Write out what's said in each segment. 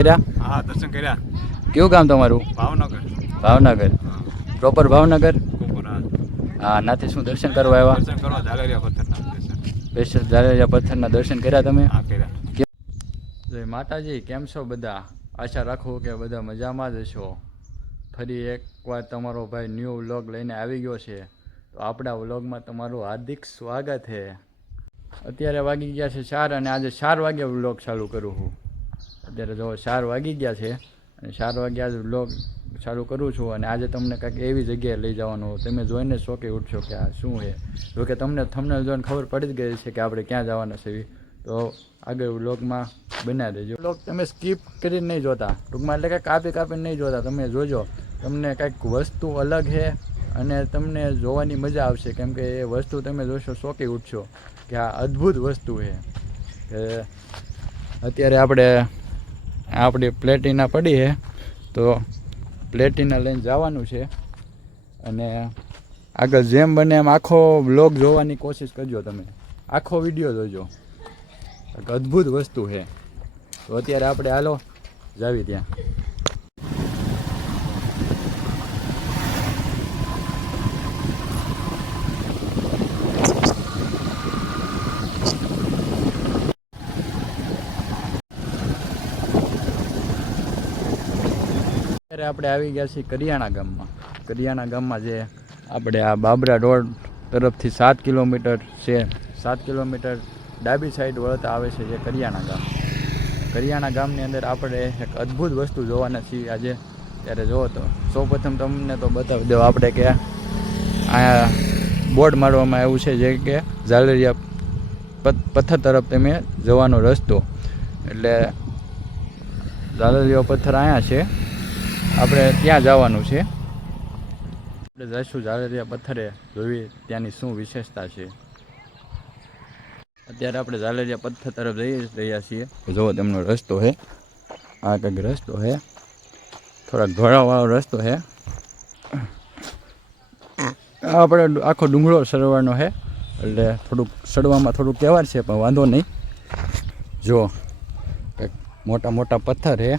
હા દર્શન કર્યા. કયું ગામ તમારું? ભાવનગર. ભાવનગર. પ્રોપર ભાવનગર. કોપરા. હા, નાથી શું દર્શન કરવા આવ્યા? દર્શન કરવા ઝાલરિયા પથ્થરના દર્શન. સ્પેશિયલ ઝાલરિયા પથ્થરના દર્શન કર્યા તમે? હા કર્યા. જય માતાજી, કેમ છો બધા? આશા રાખું કે બધા મજામાં જ છો. ફરી એકવાર તમારો ભાઈ ન્યૂ વ્લોગ લઈને આવી ગયો છે. તો આપણા વ્લોગમાં તમારું હાર્દિક સ્વાગત છે. અત્યારે વાગી ગયા છે 4 અને આજે 4 વાગે વ્લોગ ચાલુ કરું છું. અત્યારે જો 4 વાગી ગયા છે અને 4 વાગે આજે વ્લોગ ચાલુ કરું છું. અને આજે તમને કંઈક એવી જગ્યાએ લઈ જવાનું, તમે જોઈને શોકે ઉઠશો કે આ શું છે. જોકે તમને થંબનેલ જોઈને ખબર પડી જ ગઈ છે કે આપણે ક્યાં જવાના છે. તો આગળ વ્લોગમાં બનાવી દેજો. વ્લોગ તમે સ્કીપ કરીને નહીં જોતા, ટૂંકમાં એટલે કે કાપીને નહીં જોતા. તમે જોજો, તમને કંઈક વસ્તુ અલગ છે અને તમને જોવાની મજા આવશે. કેમ કે એ વસ્તુ તમે જોશો શોકે ઉઠશો કે આ અદ્ભુત વસ્તુ છે. કે અત્યારે આપણી પ્લેટિના પડી છે, તો પ્લેટિના લઈને જવાનું છે. અને આગળ જેમ બને એમ આખો વ્લોગ જોવાની કોશિશ કરજો. તમે આખો વિડીયો જોજો, અદ્ભુત વસ્તુ છે. તો અત્યારે આપણે હાલો જાવી ત્યાં. અત્યારે આપણે આવી ગયા છીએ કરિયાણા ગામમાં. કરિયાણા ગામમાં જે આપણે આ બાબરા રોડ તરફથી 7 કિલોમીટર છે. 7 કિલોમીટર ડાબી સાઈડ વળતા આવે છે જે કરિયાણા ગામ. કરિયાણા ગામની અંદર આપણે એક અદ્ભુત વસ્તુ જોવાના છીએ આજે. ત્યારે જોવો તો સૌપ્રથમ તમને તો બતાવી દો આપણે કે આ બોર્ડ મારવામાં આવ્યું છે જે કે ઝાલરિયા પથ્થર તરફ તમે જવાનો રસ્તો. એટલે ઝાલરિયા પથ્થર અહીંયા છે, આપણે ત્યાં જવાનું છે. આપણે જઈશું ઝાલરિયા પથ્થરે, જોવી ત્યાંની શું વિશેષતા છે. અત્યારે આપણે ઝાલરિયા પથ્થર તરફ જઈ રહ્યા છીએ. જુઓ તેમનો રસ્તો છે, આ કંઈક રસ્તો છે, થોડાક ધોળાવાળો રસ્તો છે. આપણે આખો ડુંગળો સરવાનો છે, એટલે થોડુંક ચડવામાં થોડુંક તહેવાર છે, પણ વાંધો નહીં. જો કંઈક મોટા મોટા પથ્થર છે,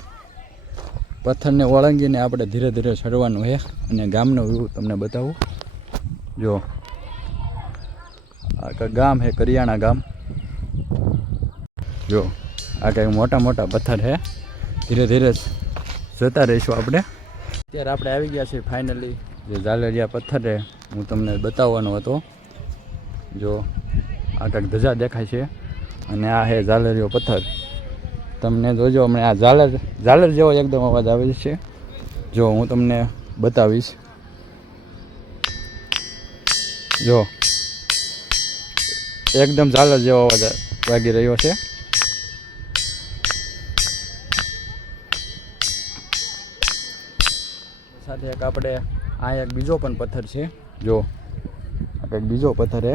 પથ્થરને ઓળંગીને આપણે ધીરે ધીરે ચડવાનું છે. અને ગામનો વ્યૂ તમને બતાવું. જો આ કંઈક ગામ છે, કરિયાણા ગામ. જો આ કંઈક મોટા મોટા પથ્થર છે, ધીરે ધીરે જતા રહીશું આપણે. અત્યારે આપણે આવી ગયા છીએ ફાઇનલી જે ઝાલરિયા પથ્થર છે, હું તમને બતાવવાનો હતો. જો આ કંઈક ધજા દેખાય છે અને આ છે ઝાલરિયો પથ્થર. તમને જોજો, હમણાં આ ઝાલર જેવો એકદમ અવાજ આવે છે. જો હું તમને બતાવીશ. જો એકદમ ઝાલર જેવો અવાજ વાગી રહ્યો છે. સાથે એક આપણે આ એક બીજો પણ પથ્થર છે. જો આ કંઈક બીજો પથ્થર છે,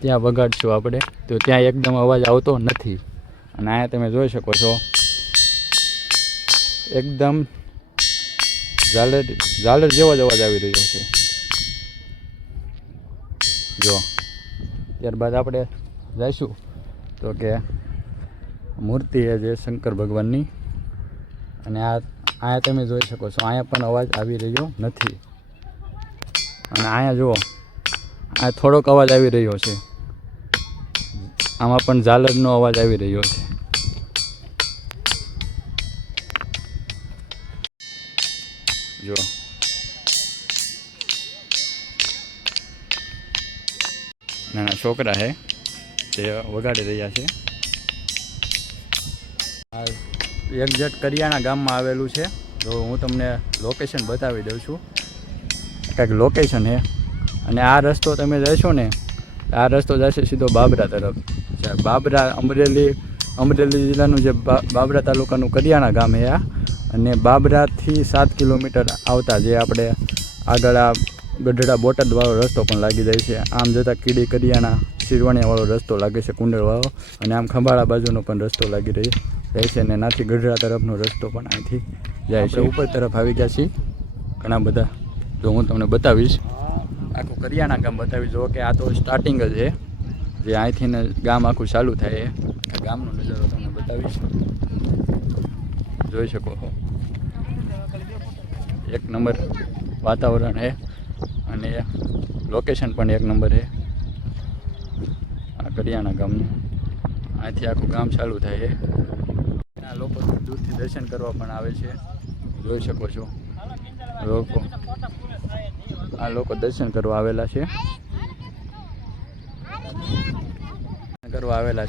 ત્યાં વગાડશું આપણે તો ત્યાં એકદમ અવાજ આવતો નથી. અને અહીંયા તમે જોઈ શકો છો એકદમ ઝાલર જેવો જ અવાજ આવી રહ્યો છે. જો ત્યારબાદ આપણે જઈશું તો કે મૂર્તિ છે જે શંકર ભગવાનની. અને અહીંયા તમે જોઈ શકો છો અહીંયા પણ અવાજ આવી રહ્યો નથી. અને અહીંયા જુઓ, આ થોડોક અવાજ આવી રહ્યો છે, આમાં પણ ઝાલરનો અવાજ આવી રહ્યો છે. જો નાના છોકરા છે તે વગાડી રહ્યા છે. આ એક્ઝેક્ટ કરિયાણા ગામમાં આવેલું છે. તો હું તમને લોકેશન બતાવી દઉં છું. કંઈક લોકેશન છે. અને આ રસ્તો તમે જશો ને, આ રસ્તો જશે સીધો બાબરા તરફ. બાબરા અમરેલી જિલ્લાનું જે બાબરા તાલુકાનું કરિયાણા ગામ છે આ. અને બાબરાથી 7 કિલોમીટર આવતા જે આપણે આગળ આ ગઢડા બોટાદવાળો રસ્તો પણ લાગી જાય છે. આમ જતાં કીડી કરિયાણા શિરવાણીયાવાળો રસ્તો લાગે છે, કુંડળવાળો. અને આમ ખંભાળા બાજુનો પણ રસ્તો લાગી જાય છે. અને નાથી ગઢડા તરફનો રસ્તો પણ અહીંથી જાય છે. ઉપર તરફ આવી ગયા છીએ ઘણા બધા. જો હું તમને બતાવીશ, આખું કરિયાણા ગામ બતાવી. જો કે આ તો સ્ટાર્ટિંગ જ છે, જે અહીંથી ગામ આખું ચાલુ થાય. આ ગામનો નજારો તમને બતાવીશ. જોઈ શકો છો. એક નંબર વાતાવરણ છે અને લોકેશન પણ એક નંબર છે. આ કરિયાણા ગામનું અહીંથી આખું ગામ ચાલુ થાય છે. આ લોકો દૂર દૂરથી દર્શન કરવા પણ આવે છે, જોઈ શકો છો. આ લોકો દર્શન કરવા આવેલા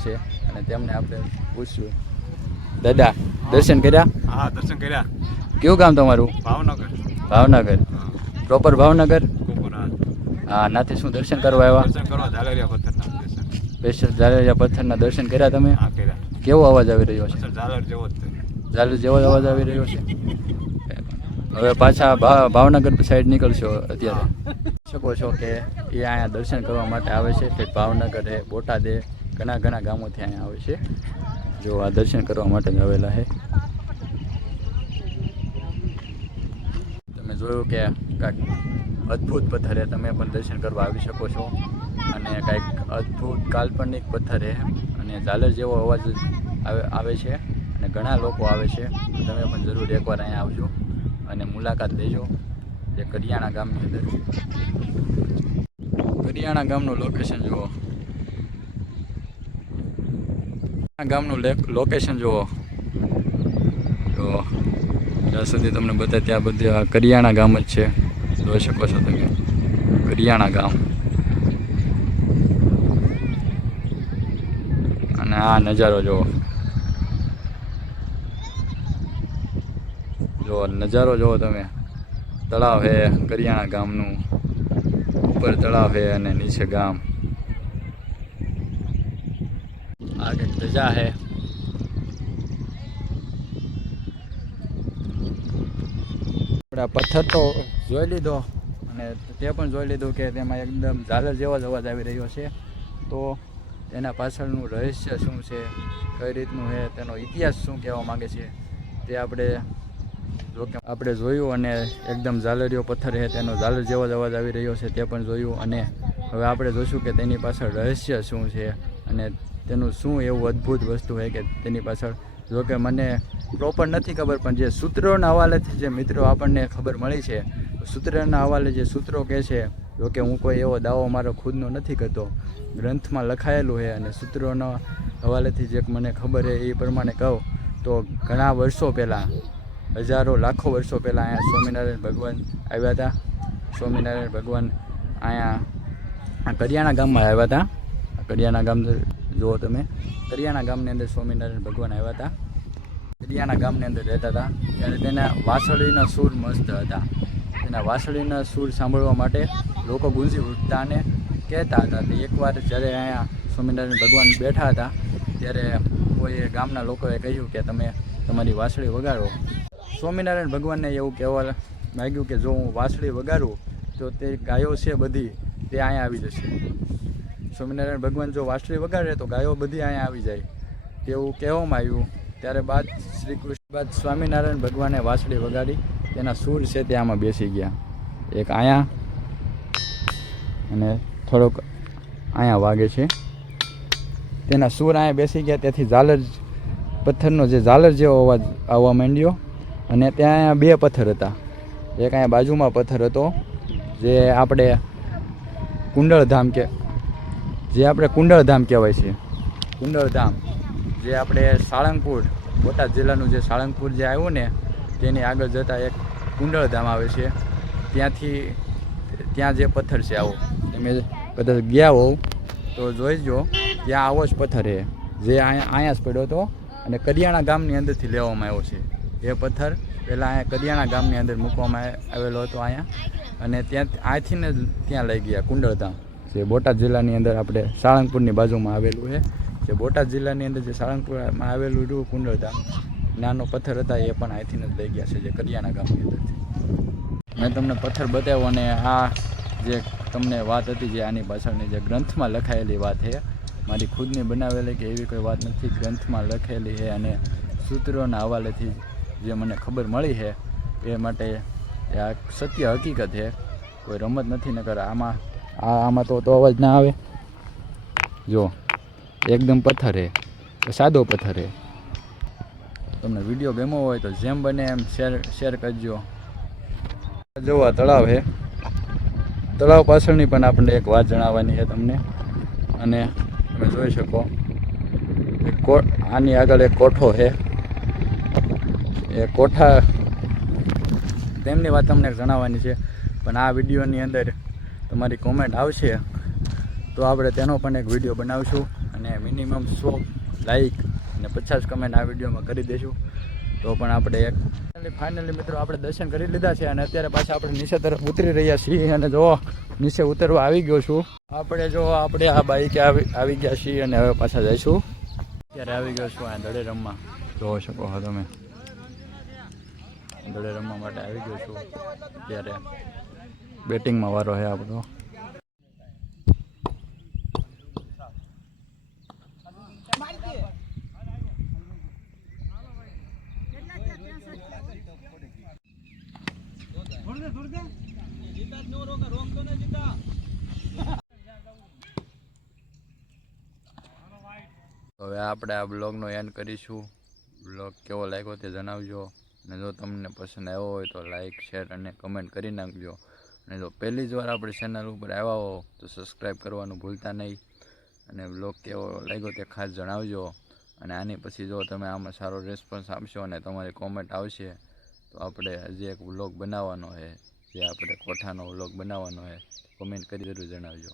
છે અને તેમને આપણે પૂછ્યું, દાદા દર્શન કર્યા? હા, દર્શન કર્યા. કયું ગામ તમારું? ભાવનગર. ભાવનગર. પ્રોપર ભાવનગર? કોપરા. હા, નાથી શું દર્શન કરવા આવ્યા? દર્શન કરવા ઝાલરિયા પથ્થરના દર્શન. સ્પેશિયલ ઝાલરિયા પથ્થરના દર્શન કર્યા તમે? હા, કર્યા. કેવો અવાજ આવી રહ્યો છે? અસલ ઝાલર જેવો જ છે. ઝાલર જેવો જ અવાજ આવી રહ્યો છે. હવે પાછા ભાવનગર સાઈડ નીકળશો અત્યારે. શકો છો કે એ અહીંયા દર્શન કરવા માટે આવે છે. તે ભાવનગર છે, બોટાદ છે, ઘણા ગામોથી અહીંયા આવે છે. જો આ દર્શન કરવા માટે જ આવેલા છે. તમે જોયું કે કાંઈક અદ્ભુત પથ્થર છે, તમે પણ દર્શન કરવા આવી શકો છો. અને કાંઈક અદ્ભુત કાલ્પનિક પથ્થર છે અને ઝાલર જેવો અવાજ આવે છે અને ઘણા લોકો આવે છે. તમે પણ જરૂર એકવાર અહીંયા આવજો અને મુલાકાત લેજો. જે કરિયાણા ગામની અંદર, કરિયાણા ગામનું લોકેશન જુઓ. ગામનું લોકેશન જુઓ. તો જ્યાં સુધી તમને બતાવે ત્યાં બધે આ કરિયાણા ગામ જ છે, જોઈ શકો છો તમે. કરિયાણા ગામ અને આ નજારો જુઓ. નજારો જુઓ તમે. તળાવ છે કરિયાણા ગામનું, ઉપર તળાવ છે અને નીચે ગામ. આ કંઈક ધજા છે. આપણે પથ્થર તો જોઈ લીધો અને તે પણ જોઈ લીધું કે તેમાં એકદમ ઝાલર જેવો જ અવાજ આવી રહ્યો છે. તો એના પાછળનું રહસ્ય શું છે, કઈ રીતનું છે, તેનો ઇતિહાસ શું કહેવા માગે છે, તે આપણે જોયું. અને એકદમ ઝાલરિયો પથ્થર છે, તેનો ઝાલર જેવો જ અવાજ આવી રહ્યો છે, તે પણ જોયું. અને હવે આપણે જોઈશું કે તેની પાછળ રહસ્ય શું છે અને તેનું શું એવું અદ્ભુત વસ્તુ છે કે તેની પાછળ. જોકે મને પ્રોપર નથી ખબર, પણ જે સૂત્રોના હવાલેથી જે મિત્રો આપણને ખબર મળી છે, સૂત્રના હવાલે જે સૂત્રો કહે છે, જોકે હું કોઈ એવો દાવો મારો ખુદનો નથી કરતો, ગ્રંથમાં લખાયેલું છે અને સૂત્રોના હવાલેથી જે મને ખબર છે એ પ્રમાણે કહું તો ઘણા વર્ષો પહેલાં, હજારો લાખો વર્ષો પહેલાં અહીંયા સ્વામિનારાયણ ભગવાન આવ્યા હતા. સ્વામિનારાયણ ભગવાન અહીંયા કરિયાણા ગામમાં આવ્યા હતા. કરિયાણા ગામ જુઓ તમે. કરિયાણા ગામની અંદર સ્વામિનારાયણ ભગવાન આવ્યા હતા. કરિયાણા ગામની અંદર રહેતા હતા. ત્યારે તેના વાંસળીના સૂર મસ્ત હતા. તેના વાંસળીના સૂર સાંભળવા માટે લોકો ગુંજી ઉઠતા અને કહેતા હતા. એકવાર જ્યારે અહીંયા સ્વામિનારાયણ ભગવાન બેઠા હતા ત્યારે કોઈ ગામના લોકોએ કહ્યું કે તમે તમારી વાંસળી વગાડો. સ્વામિનારાયણ ભગવાનને એવું કહેવા માગ્યું કે જો હું વાંસળી વગાડું તો તે ગાયો છે બધી તે અહીંયા આવી જશે. સ્વામિનારાયણ ભગવાન જો વાંસળી વગાડે તો ગાયો બધી અહીંયા આવી જાય તેવું કહેવામાં આવ્યું. ત્યારે બાદ શ્રી કૃષ્ણ બાદ સ્વામિનારાયણ ભગવાને વાંસળી વગાડી, તેના સૂર છે તે આમાં બેસી ગયા. એક અહીંયા અને થોડોક અહીંયા વાગે છે. તેના સૂર અહીંયા બેસી ગયા, તેથી ઝાલર પથ્થરનો જે ઝાલર જેવો અવાજ આવવા માંડ્યો. અને ત્યાં અહીંયા બે પથ્થર હતા. એક અહીંયા બાજુમાં પથ્થર હતો જે આપણે કુંડળધામ કહેવાય છે. કુંડળધામ જે આપણે સાળંગપુર, બોટાદ જિલ્લાનું જે સાળંગપુર જે આવ્યું ને તેની આગળ જતાં એક કુંડળધામ આવે છે. ત્યાં જે પથ્થર છે આવો, તમે કદાચ ગયા હોવ તો જોઈજો, ત્યાં આવો જ પથ્થર છે જે અહીંયા જ પડ્યો હતો અને કરિયાણા ગામની અંદરથી લેવામાં આવ્યો છે. એ પથ્થર પહેલાં અહીંયા કરિયાણા ગામની અંદર મૂકવામાં આવેલો હતો અહીંયા, અને અહીંથી ને ત્યાં લઈ ગયા કુંડળધામ, જે બોટાદ જિલ્લાની અંદર આપણે સાળંગપુરની બાજુમાં આવેલું છે. જે બોટાદ જિલ્લાની અંદર જે સાળંગપુરમાં આવેલું રહ્યું કુંડળધામ, નાનો પથ્થર હતા એ પણ અહીંથી જ લઈ ગયા છે, જે કરિયાણા ગામની અંદરથી. મેં તમને પથ્થર બતાવ્યો અને આ જે તમને વાત હતી જે આની પાછળની જે ગ્રંથમાં લખાયેલી વાત છે, મારી ખુદની બનાવેલી કે એવી કોઈ વાત નથી, ગ્રંથમાં લખેલી છે અને સૂત્રોના હવાલેથી જે મને ખબર મળી છે એ માટે આ સત્ય હકીકત છે, કોઈ રમત નથી. નકર આમાં તો અવાજ ના આવે. જો એકદમ પથ્થર છે, સાદો પથ્થર છે. તમને વિડીયો ગમ્યો હોય તો જેમ બને એમ શેર કરજો. જો આ તળાવ છે, તળાવ પાછળની પણ આપણને એક વાત જણાવવાની છે તમને. અને તમે જોઈ શકો આની આગળ એક કોઠો છે. એ કોઠા તેમની વાત તમને જણાવવાની છે, પણ આ વિડીયોની અંદર તમારી કોમેન્ટ આવશે તો આપણે તેનો પણ એક વિડીયો બનાવીશું અને મિનિમમ 100 લાઈક અને 50 કમેન્ટ આ વિડીયોમાં કરી દઈશું તો પણ આપણે એક ફાઇનલી મિત્રો આપણે દર્શન કરી લીધા છે અને અત્યારે પાછા આપણે નીચે તરફ ઉતરી રહ્યા છીએ. અને જો નીચે ઉતરવા આવી ગયો છું. આપણે આ બાઈકે આવી ગયા છીએ અને હવે પાછા જઈશું. અત્યારે આવી ગયો છું આ દડે રમવા, જોઈ શકો છો તમે. દડે રમવા માટે આવી ગયો છું. અત્યારે બેટિંગમાં વારો છે આપણો. હવે આપણે આ બ્લોગનો એન્ડ કરીશું. બ્લોગ કેવો લાગ્યો તે જણાવજો અને જો તમને પસંદ આવ્યો હોય તો લાઈક શેર અને કમેન્ટ કરી નાખજો. અને જો પહેલી જ વાર આપણી ચેનલ ઉપર આવ્યા હો તો સબસ્ક્રાઈબ કરવાનું ભૂલતા નહીં. અને બ્લોગ કેવો લાગ્યો તે ખાસ જણાવજો. અને આની પછી જો તમે આમાં સારો રિસ્પોન્સ આપશો અને તમારી કોમેન્ટ આવશે તો આપણે હજી એક વ્લોગ બનાવવાનો છે, જે આપણે કોઠાનો વ્લોગ બનાવવાનો છે. કોમેન્ટ કરી જરૂર જણાવજો.